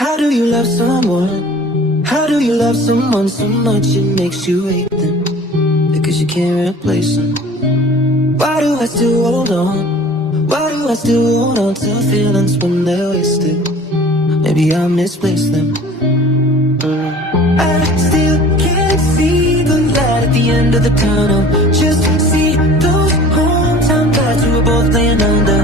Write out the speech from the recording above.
How do you love someone? How do you love someone so much it makes you hate them? Because you can't replace them. Why do I still hold on? Why do I still hold on to feelings when they're wasted? Maybe I misplaced them. I still can't see the light at the end of the tunnel. Just see those hometown lights we were both laying under.